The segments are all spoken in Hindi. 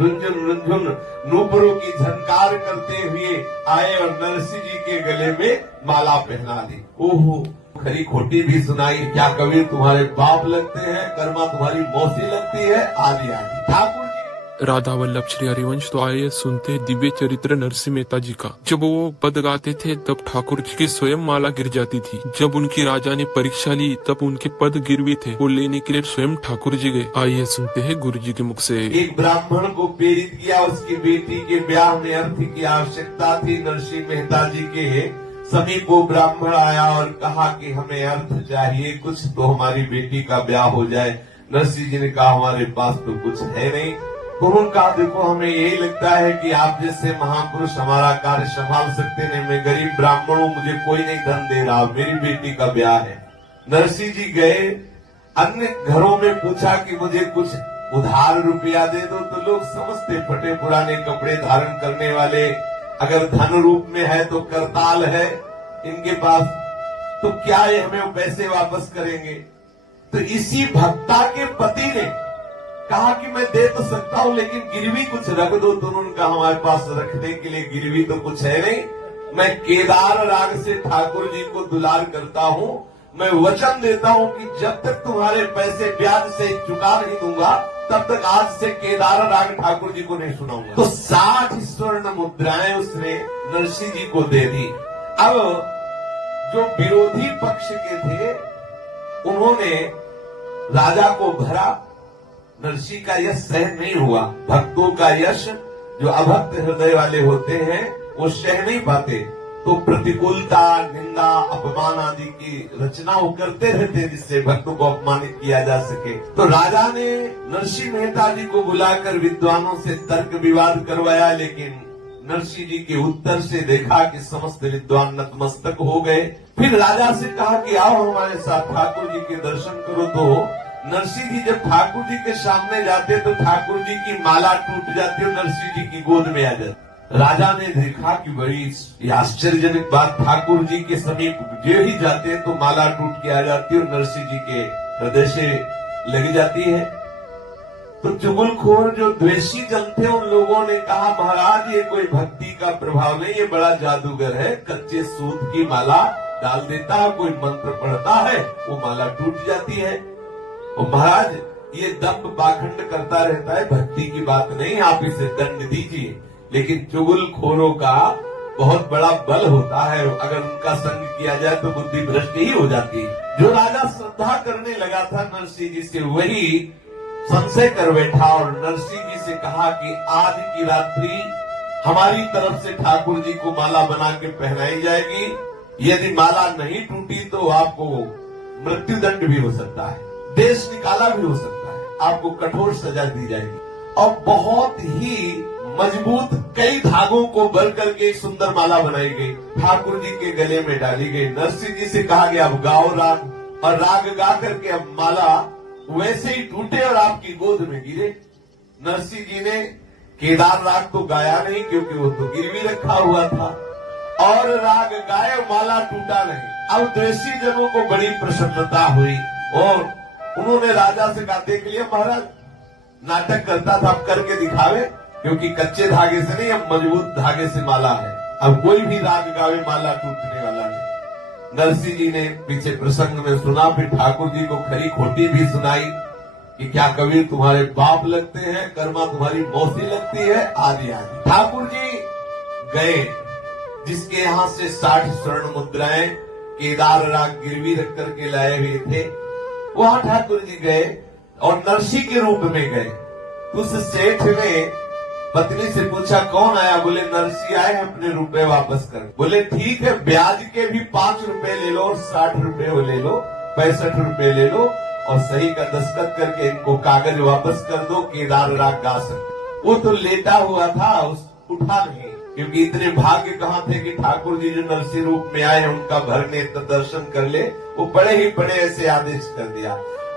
रुंझुन रुंझुन नूपुरों की झनकार करते हुए आए और नरसिंह जी के गले में माला पहना दी। ओहो, खरी खोटी भी सुनाई, क्या कबीर तुम्हारे बाप लगते हैं, कर्मा तुम्हारी मौसी लगती है, आदि आदि। ठाकुर राधा वल्लभ श्री हरिवंश तो आइए सुनते दिव्य चरित्र नरसिंह मेहता जी का। जब वो पद गाते थे तब ठाकुर जी की स्वयं माला गिर जाती थी। जब उनकी राजा ने परीक्षा ली तब उनके पद गिरवी थे, वो लेने के लिए स्वयं ठाकुर जी गए। आइए सुनते हैं गुरु जी के मुख से। एक ब्राह्मण को प्रेरित किया, उसकी बेटी के ब्याह में अर्थ की आवश्यकता थी। नरसिंह मेहता जी के समीप वो ब्राह्मण आया और कहा कि हमें अर्थ चाहिए कुछ, तो हमारी बेटी का ब्याह हो जाए। नरसिंह जी ने कहा हमारे पास तो कुछ है नहीं। तो उन्होंने कहा देखो हमें यही लगता है कि आप जैसे महापुरुष हमारा कार्य संभाल सकते नहीं, मैं गरीब ब्राह्मण हूँ, मुझे कोई नहीं धन दे रहा, मेरी बेटी का ब्याह है। नरसिंह जी गए, अन्य घरों में पूछा कि मुझे कुछ उधार रुपया दे दो, तो लोग समझते फटे पुराने कपड़े धारण करने वाले, अगर धन रूप में है तो करताल है इनके पास, तो क्या ये हमें पैसे वापस करेंगे। तो इसी भक्ता के पति ने कहा कि मैं दे तो सकता हूं लेकिन गिरवी कुछ रख दो। तो उन्होंने कहा हमारे पास रखने के लिए गिरवी तो कुछ है नहीं, मैं केदार राग से ठाकुर जी को दुलार करता हूं, मैं वचन देता हूं कि जब तक तुम्हारे पैसे ब्याज से चुका नहीं दूंगा तब तक आज से केदार राग ठाकुर जी को नहीं सुनाऊंगा। तो 60 स्वर्ण मुद्राएं उसने नरसिंह जी को दे दी। अब जो विरोधी पक्ष के थे उन्होंने राजा को भरा, नरसिंह का यश सहन नहीं हुआ। भक्तों का यश जो अभक्त हृदय वाले होते हैं वो सह नहीं पाते, तो प्रतिकूलता, निंदा, अपमान आदि की रचना वो करते रहते जिससे भक्तों को अपमानित किया जा सके। तो राजा ने नरसिंह मेहता जी को बुलाकर विद्वानों से तर्क विवाद करवाया, लेकिन नरसिंह जी के उत्तर से देखा कि समस्त विद्वान नतमस्तक हो गए। फिर राजा से कहा कि आओ हमारे साथ ठाकुर जी के दर्शन करो। तो नरसिंह जी जब ठाकुर जी के सामने जाते तो ठाकुर जी की माला टूट जाती और नरसिंह जी की गोद में आ जाती। राजा ने देखा कि बड़ी आश्चर्यजनक बात, ठाकुर जी के समीप जो ही जाते तो माला टूट के आ जाती और नरसिंह जी के हृदय से लगी जाती है। तो चुगलखोर जो द्वेषी जन थे उन लोगों ने कहा महाराज ये कोई भक्ति का प्रभाव नहीं, ये बड़ा जादूगर है, कच्चे सूत की माला डाल देता है, कोई मंत्र पढ़ता है वो माला टूट जाती है। और महाराज ये दंभ पाखंड करता रहता है, भक्ति की बात नहीं, आप इसे दंड दीजिए। लेकिन चुगलखोरों का बहुत बड़ा बल होता है, अगर उनका संग किया जाए तो बुद्धि भ्रष्ट ही हो जाती है। जो राजा श्रद्धा करने लगा था नरसिंह जी से वही संशय कर बैठा और नरसिंह जी से कहा कि आज की रात्रि हमारी तरफ से ठाकुर जी को माला बना के पहनाई जाएगी, यदि माला नहीं टूटी तो आपको मृत्युदंड भी हो सकता है, देश निकाला भी हो सकता है, आपको कठोर सजा दी जाएगी। और बहुत ही मजबूत कई धागों को भर करके एक सुंदर माला बनाई गई, ठाकुर जी के गले में डाली गई। नरसिंह जी से कहा गया अब गाओ राग, और राग गा करके अब माला वैसे ही टूटे और आपकी गोद में गिरे। नरसिंह जी ने केदार राग तो गाया नहीं क्योंकि वो तो गिरवी रखा हुआ था, और राग गाए माला टूटा नहीं। अब द्वेषी जनों को बड़ी प्रसन्नता हुई और उन्होंने राजा से कहा देख लिया महाराज नाटक करता था, अब करके दिखावे, क्योंकि कच्चे धागे से नहीं अब मजबूत धागे से माला है, अब कोई भी राग गावे माला टूटने वाला नहीं। नरसिंह जी ने पीछे प्रसंग में सुना, फिर ठाकुर जी को खरी खोटी भी सुनाई कि क्या कबीर तुम्हारे बाप लगते हैं, कर्मा तुम्हारी मौसी लगती है, आदि आदि। ठाकुर जी गए, जिसके यहाँ से 60 स्वर्ण मुद्राएं केदार राग गिरवी रख करके लाए हुए थे, वहां ठाकुर जी गए और नरसिंह के रूप में गए। उस सेठ ने पत्नी से पूछा कौन आया, बोले नरसिंह आए हैं अपने रुपए वापस कर। बोले ठीक है ब्याज के भी 5 रुपए ले लो और 60 रुपए ले लो, 65 रुपए ले लो और सही का दस्तखत करके इनको कागज वापस कर दो, केदार राग गा सकते। वो तो लेटा हुआ था, उठा नहीं, क्योंकि इतने भाग्य कहाँ थे कि ठाकुर जी जो नरसिंह रूप में आए उनका भर नेत्र दर्शन कर ले। वो बड़े ही बड़े ऐसे आदेश कर दिया।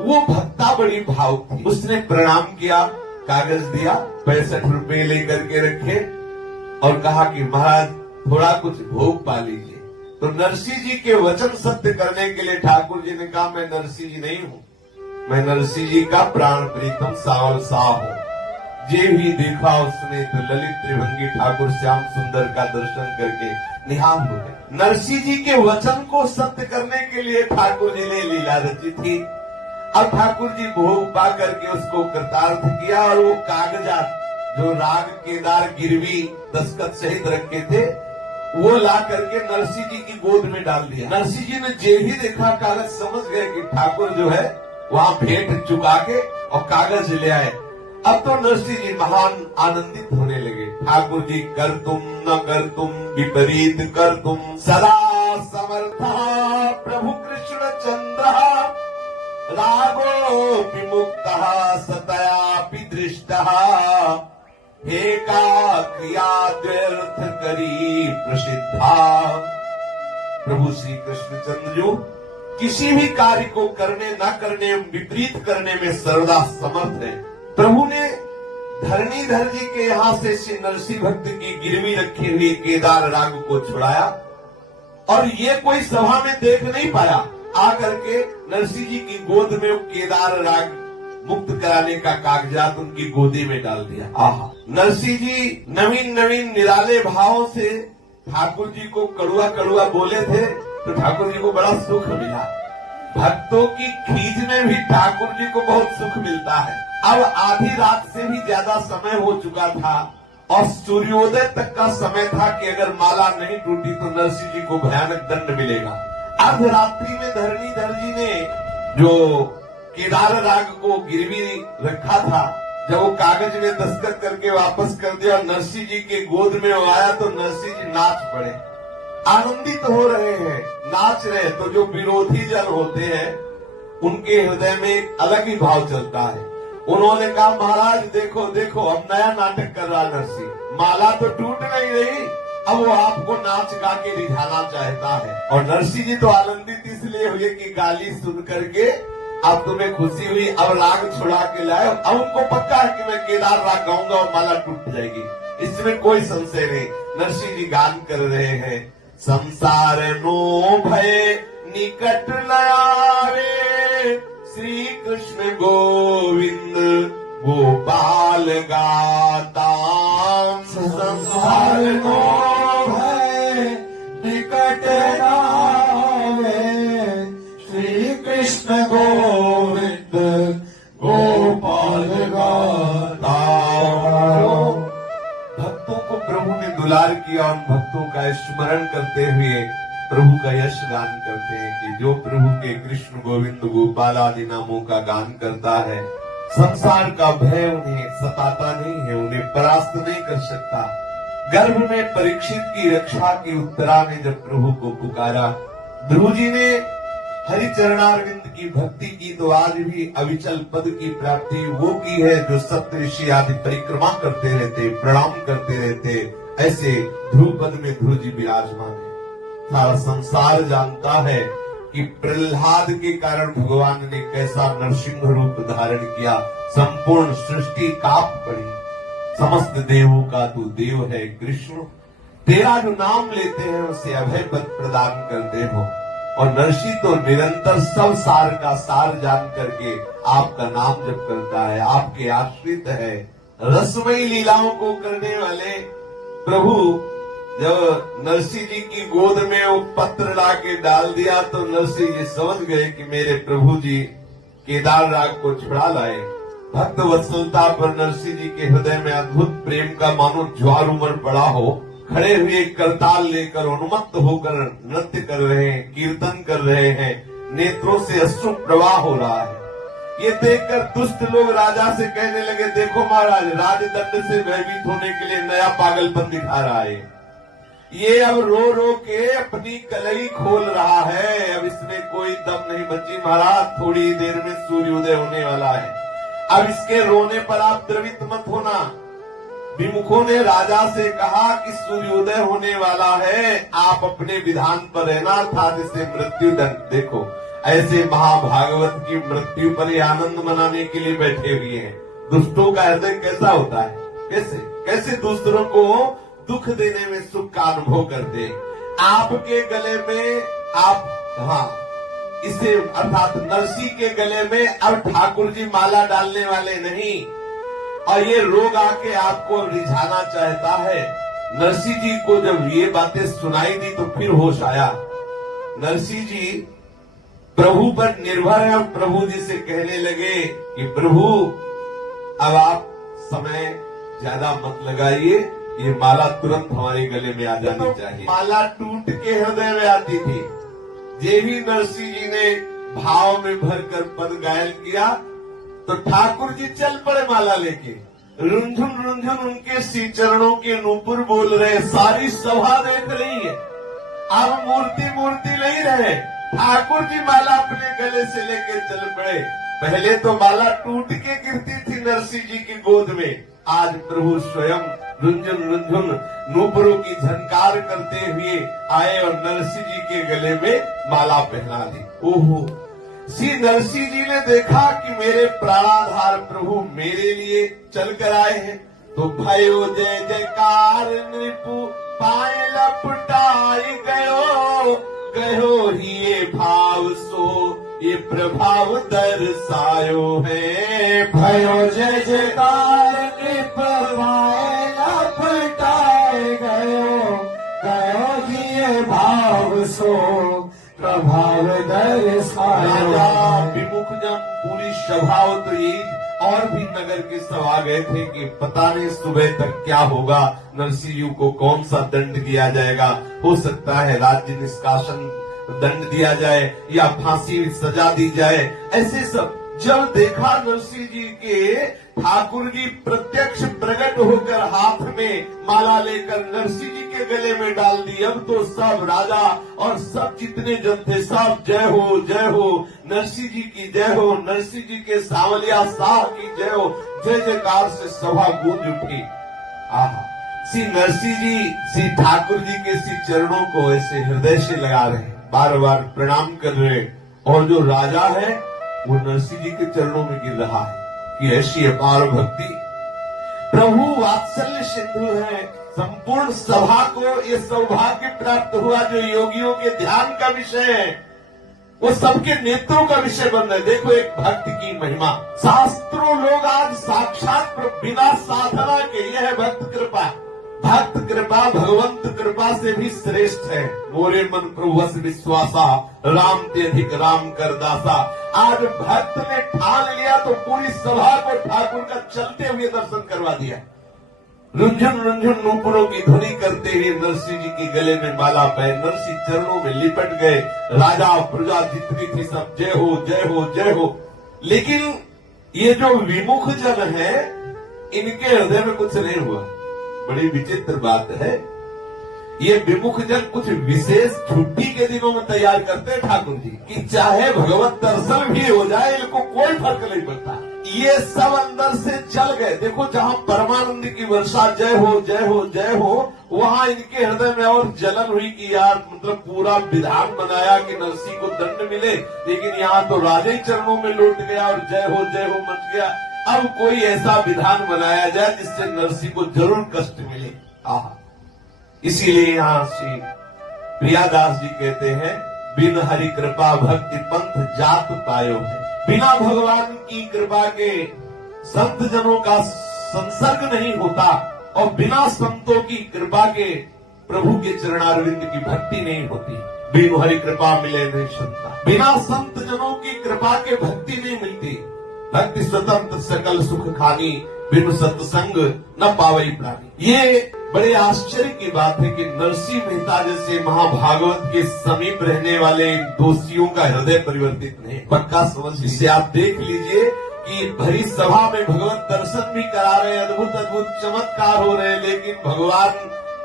वो भक्ता बड़ी भावुक थी, उसने प्रणाम किया, कागज दिया, 65 रुपए लेकर के रखे और कहा कि महाराज थोड़ा कुछ भोग पा लीजिए। तो नरसिंह जी के वचन सत्य करने के लिए ठाकुर जी ने कहा मैं नरसिंह जी नहीं हूँ, मैं नरसिंह जी का प्राण प्रीतम सावल साह हूँ। जे भी देखा उसने तो ललित त्रिभंगी ठाकुर श्याम सुंदर का दर्शन करके निहाल हो गए। नरसिंह जी के वचन को सत्य करने के लिए ठाकुर जी ने लीला रची थी। अब ठाकुर जी भोग पा करके उसको कृतार्थ किया और वो कागजात जो राग केदार गिरवी दस्तखत सहित रखे थे वो ला करके नरसिंह जी की गोद में डाल दिया। नरसिंह जी ने जे ही देखा कागज समझ गए कि ठाकुर जो है वहां भेंट चुका के और कागज ले आए। अब तो नरसिंह जी महान आनंदित होने लगे। ठाकुर जी कर तुम न कर तुम विपरीत कर तुम सदा समर्था प्रभु कृष्ण चंद्र रागो विमुक्त सतयापि दृष्ट एका क्रिया द्व्यर्थ करी प्रसिद्धा। प्रभु श्री कृष्णचंद्र जो किसी भी कार्य को करने न करने विपरीत करने में सर्वदा समर्थ है। प्रभु ने धरणीधर जी के यहाँ से श्री नरसिंह भक्त की गिरवी रखी हुई केदार राग को छुड़ाया और ये कोई सभा में देख नहीं पाया। आकर के नरसिंह जी की गोद में वो केदार राग मुक्त कराने का कागजात उनकी गोदी में डाल दिया। आहा, नरसिंह जी नवीन नवीन निराले भावों से ठाकुर जी को कड़ुआ कड़ुआ बोले थे तो ठाकुर जी को बड़ा सुख मिला। भक्तों की खींच में भी ठाकुर जी को बहुत सुख मिलता है। अब आधी रात से भी ज्यादा समय हो चुका था और सूर्योदय तक का समय था कि अगर माला नहीं टूटी तो नरसिंह जी को भयानक दंड मिलेगा। अर्धरात्रि में धरणीधर जी ने जो केदार राग को गिरवी रखा था जब वो कागज में दस्तखत करके वापस कर दिया और नरसिंह जी के गोद में वो आया तो नरसिंह जी नाच पड़े, आनंदित हो रहे हैं, नाच रहे। तो जो विरोधी जन होते हैं उनके हृदय में एक अलग ही भाव चलता है। उन्होंने कहा महाराज देखो देखो अब नया नाटक कर रहा नरसिंह, माला तो टूट नहीं रही, अब वो आपको नाच गा के रिझाना चाहता है। और नरसिंह जी तो आनंदित इसलिए हुए कि गाली सुन करके अब तुम्हें खुशी हुई, अब राग छुड़ा के लाए। अब उनको पक्का है कि मैं केदार राग गाऊंगा और माला टूट जाएगी, इसमें कोई संशय नहीं। नरसिंह जी गान कर रहे हैं संसार नो भय निकट न आवे श्री कृष्ण गोविंद गोपाल गाता। संसार नो भय निकट न आवे श्री कृष्ण गोविंद गोपाल गाता। भक्तों को प्रभु ने दुलार किया और भक्तों का स्मरण करते हुए प्रभु का यश गान करते हैं कि जो प्रभु के कृष्ण गोविंद गोपाल आदि नामों का गान करता है संसार का भय उन्हें सताता नहीं है, उन्हें परास्त नहीं कर सकता। गर्भ में परीक्षित की रक्षा की उत्तरा ने जब प्रभु को पुकारा, ध्रुव जी ने हरिचरणारविंद की भक्ति की तो आज भी अविचल पद की प्राप्ति वो की है जो सप्त ऋषि आदि परिक्रमा करते रहते, प्रणाम करते रहते। ऐसे ध्रुव पद में ध्रुव जी विराजमान है। सारा संसार जानता है कि प्रहलाद के कारण भगवान ने कैसा नरसिंह रूप धारण किया, संपूर्ण सृष्टि कांप पड़ी। समस्त देवों का तू देव है कृष्ण, तेरा जो नाम लेते हैं उसे अभय पद प्रदान करते हो। और नरसिंह तो निरंतर सब सार का सार जान करके आपका नाम जप करता है, आपके आश्रित है। रसमयी लीलाओं को करने वाले प्रभु जब नरसिंह जी की गोद में वो पत्र ला के डाल दिया तो नरसिंह जी समझ गए कि मेरे प्रभु जी केदार राग को छुड़ा लाए। भक्त वत्सलता पर नरसिंह जी के हृदय में अद्भुत प्रेम का मानो ज्वार उमड़ पड़ा हो। खड़े हुए करताल लेकर उन्मत्त होकर नृत्य कर रहे हैं, कीर्तन कर रहे हैं, नेत्रों से अश्रु प्रवाह हो रहा है। ये देखकर दुष्ट लोग राजा से कहने लगे, देखो महाराज राजदंड से भयभीत होने के लिए नया पागलपन दिखा रहा है। ये अब रो रो के अपनी कलई खोल रहा है, अब इसमें कोई दम नहीं बची महाराज, थोड़ी देर में सूर्योदय होने वाला है। अब इसके रोने पर आप द्रवित मत होना। विमुखों ने राजा से कहा कि सूर्योदय होने वाला है, आप अपने विधान पर रहना, अर्थात इसे मृत्यु दंड। देखो ऐसे महाभागवत की मृत्यु पर ही आनंद मनाने के लिए बैठे हुए हैं। दुष्टों का हृदय कैसा होता है, कैसे कैसे दूसरों को दुख देने में सुख का अनुभव करते। आपके गले में आप इसे अर्थात नरसिंह के गले में अब ठाकुर जी माला डालने वाले नहीं, और ये रोग आके आपको रिझाना चाहता है। नरसिंह जी को जब ये बातें सुनाई दी तो फिर होश आया। नरसिंह जी प्रभु पर निर्भर है और प्रभु जी से कहने लगे कि प्रभु अब आप समय ज्यादा मत लगाइए, ये माला तुरंत हमारे गले में आ जानी चाहिए। माला टूट के हृदय में आती थी। देवी नरसिंह जी ने भाव में भरकर पद गायन किया तो ठाकुर जी चल पड़े माला लेके। रुंझुन रुंझुन उनके श्री चरणों के नूपुर बोल रहे, सारी सभा देख रही है। अब मूर्ति मूर्ति नहीं रहे, ठाकुर जी माला अपने गले से लेके चल पड़े। पहले तो माला टूट के गिरती थी नरसिंह जी की गोद में, आज प्रभु स्वयं रुंझुन रुंझुन नूपुरों की झनकार करते हुए आए और नरसिंह जी के गले में माला पहना दी। ओहो, श्री नरसिंह जी ने देखा कि मेरे प्राणाधार प्रभु मेरे लिए चल कर आए हैं, तो भयो जय जयकार नृपु पाए लपटाई गयो, गयो ही ये भाव सो ये प्रभाव दर्शायो है। भयो जय जयकार नृप पाए लपटाए गयो, गयो ही ये भाव सो प्रभाव दर्शायो। राजा विमुख जब पूरी सभा तो यही और भी नगर के सब आ गए थे कि पता नहीं सुबह तक क्या होगा, नरसिंह जी को कौन सा दंड दिया जाएगा। हो सकता है राज्य निष्कासन दंड दिया जाए या फांसी सजा दी जाए। ऐसे सब जब देखा नरसिंह जी के ठाकुर जी प्रत्यक्ष प्रकट होकर हाथ में माला लेकर नरसिंह जी के गले में डाल दी। अब तो सब राजा और सब जितने जन थे सब जय हो नरसिंह जी की जय हो, नरसिंह जी के सांवलिया शाह की जय हो, जय जयकार से सभा गूंज उठी। श्री नरसिंह जी श्री ठाकुर जी के श्री चरणों को ऐसे हृदय से लगा रहे, बार बार प्रणाम कर रहे, और जो राजा है वो नरसिंह जी के चरणों में गिर रहा है कि ऐसी अपार भक्ति। प्रभु वात्सल्य सिंधु है, संपूर्ण सभा को ये सौभाग्य प्राप्त हुआ जो योगियों के ध्यान का विषय है, वो सबके नेत्रों का विषय बन रहा है। देखो एक भक्त की महिमा, शास्त्रों लोग आज साक्षात बिना साधना के, यह है भक्त कृपा। भक्त कृपा भगवंत कृपा से भी श्रेष्ठ है। मोरे मन प्रभुवस विश्वासा, राम ते अधिक राम कर दासा। आज भक्त ने ठान लिया तो पूरी सभा को ठाकुर का चलते हुए दर्शन करवा दिया। रुंझुन रुंझुन नूपुरों की ध्वनि करते हुए नरसिंह जी के गले में माला पहन नरसिंह चरणों में लिपट गए। राजा प्रजा जितनी थी सब जय हो जय हो जय हो। लेकिन ये जो विमुख जन है इनके हृदय में कुछ नहीं हुआ। बड़ी विचित्र बात है, ये विमुख जन कुछ विशेष छुट्टी के दिनों में तैयार करते हैं ठाकुर जी कि चाहे भगवत दर्शन भी हो जाए इनको कोई फर्क नहीं पड़ता। ये सब अंदर से चल गए। देखो जहाँ परमानंद की वर्षा जय हो जय हो जय हो, वहाँ इनके हृदय में और जलन हुई कि यार मतलब पूरा विधान बनाया कि नरसिंह को दंड मिले, लेकिन यहाँ तो राजा ही चरणों में लौट गया और जय हो मच गया। अब कोई ऐसा विधान बनाया जाए जिससे नरसिंह को जरूर कष्ट मिले। इसीलिए यहाँ श्री प्रियादास जी कहते हैं, बिन हरि कृपा भक्ति पंथ जात पायो है। बिना भगवान की कृपा के संत जनों का संसर्ग नहीं होता और बिना संतों की कृपा के प्रभु के चरणारविंद की भक्ति नहीं होती। बिन हरि कृपा मिले नहीं संता, बिना संत जनों की कृपा के भक्ति नहीं मिलती। भक्ति स्वतंत्र सकल सुख खानी, बिनु सत्संग न पावई प्राणी। ये बड़े आश्चर्य की बात है कि नरसिंह मेहता जैसे महाभागवत के समीप रहने वाले दोषियों का हृदय परिवर्तित नहीं। पक्का समझ, जिसे आप देख लीजिए कि भरी सभा में भगवत दर्शन भी करा रहे, अद्भुत अद्भुत चमत्कार हो रहे, लेकिन भगवान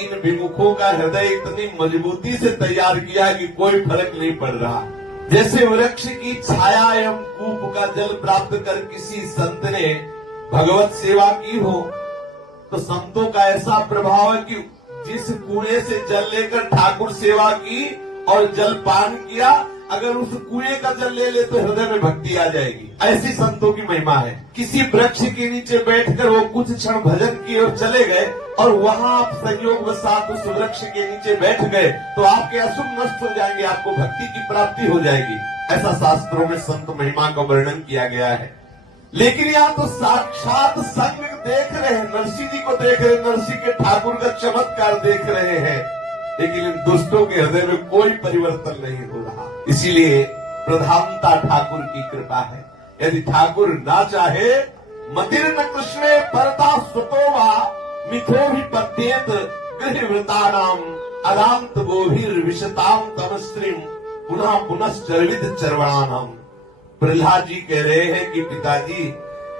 इन विमुखों का हृदय इतनी मजबूती से तैयार किया कि कोई फर्क नहीं पड़ रहा। जैसे वृक्ष की छाया एवं कूप का जल प्राप्त कर किसी संत ने भगवत सेवा की हो तो संतों का ऐसा प्रभाव है कि जिस कुएं से जल लेकर ठाकुर सेवा की और जल पान किया, अगर उस कुएं का जल ले ले तो हृदय में भक्ति आ जाएगी। ऐसी संतों की महिमा है। किसी वृक्ष के नीचे बैठकर वो कुछ क्षण भजन किए और चले गए और वहां आप संयोग वसात उस वृक्ष के नीचे बैठ गए तो आपके अशुभ नष्ट हो जाएंगे, आपको भक्ति की प्राप्ति हो जाएगी। ऐसा शास्त्रों में संत महिमा का वर्णन किया गया है। लेकिन यहाँ तो साक्षात संग देख रहे हैं, नरसिंह जी को देख रहे हैं, नरसिंह के ठाकुर का चमत्कार देख रहे हैं, लेकिन इन दुष्टों के हृदय में कोई परिवर्तन नहीं हो रहा। इसीलिए प्रधानता ठाकुर की कृपा है। यदि ठाकुर ना चाहे, मदिर न कृष्णे परता सुतोवा मिथो भी पद्येत गृहवृतानाम अदांत गोभीर विशताम तमस्त्रीम पुनः पुनश्चर्वित चरवणानाम। प्रहलाद जी कह रहे हैं कि पिताजी,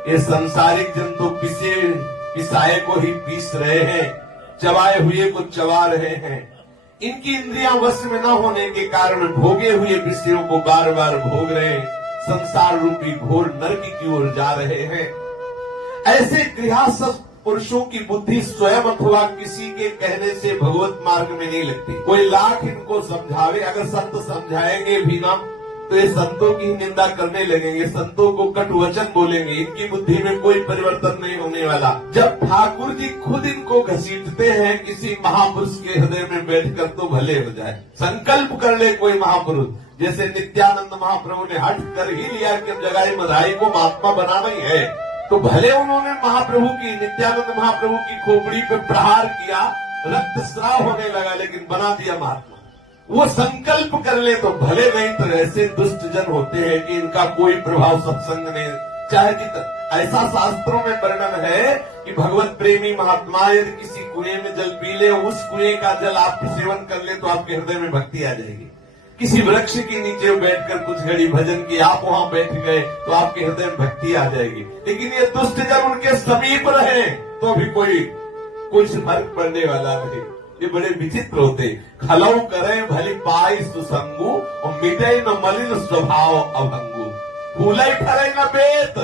ये संसारिक जन तो पिसाए को ही पीस रहे हैं, चबाए हुए को चबा रहे हैं। इनकी इंद्रियां वश में न होने के कारण भोगे हुए विषयों को बार बार भोग रहे हैं, संसार रूपी घोर नरक की ओर जा रहे हैं। ऐसे गृहस्थ पुरुषों की बुद्धि स्वयं अथवा किसी के कहने से भगवत मार्ग में नहीं लगती। कोई लाख इनको समझावे, अगर संत समझाएंगे भी ना तो ये संतों की निंदा करने लगेंगे, संतों को कट वचन बोलेंगे, इनकी बुद्धि में कोई परिवर्तन नहीं होने वाला। जब ठाकुर जी खुद इनको घसीटते हैं किसी महापुरुष के हृदय में बैठकर तो भले हो जाए। संकल्प कर ले कोई महापुरुष, जैसे नित्यानंद महाप्रभु ने हट कर ही लिया कि जगाई मधाई को महात्मा बनाना ही है, तो भले उन्होंने महाप्रभु की, नित्यानंद महाप्रभु की खोपड़ी पे प्रहार किया, रक्तस्राव होने लगा, लेकिन बना दिया महात्मा। वो संकल्प कर ले तो भले, नहीं तो ऐसे दुष्ट जन होते हैं कि इनका कोई प्रभाव सत्संग नहीं। चाहे कि ऐसा शास्त्रों में वर्णन है कि भगवत प्रेमी महात्मा यदि किसी कुएं में जल पी ले, उस कुएं का जल आप सेवन कर ले तो आपके हृदय में भक्ति आ जाएगी। किसी वृक्ष के नीचे बैठकर कुछ घड़ी भजन किया, आप वहां बैठ गए तो आपके हृदय में भक्ति आ जाएगी। लेकिन ये दुष्ट जन उनके समीप रहे तो भी कोई कुछ फर्क पड़ने वाला नहीं। ये बड़े विचित्र होते। खलौ करें भली पाई सुसंगु और मिटे न मलिन स्वभाव अभंगु, फूले ठरे न बेत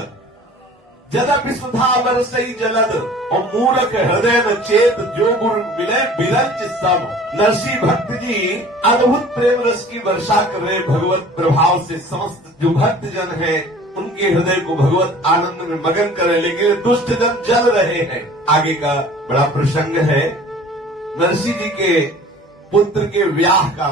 जदपि सुधा बरसई जलद और मूरख हृदय न चेत, जो गुरु मिले बिरंच सब। नरसिंह भक्त जी अद्भुत प्रेम रस की वर्षा कर रहे भगवत प्रभाव से। समस्त जो भक्त जन है उनके हृदय को भगवत आनंद में मगन करे, लेकिन दुष्ट जन जल रहे हैं। आगे का बड़ा प्रसंग है, नरसिंह जी के पुत्र के ब्याह का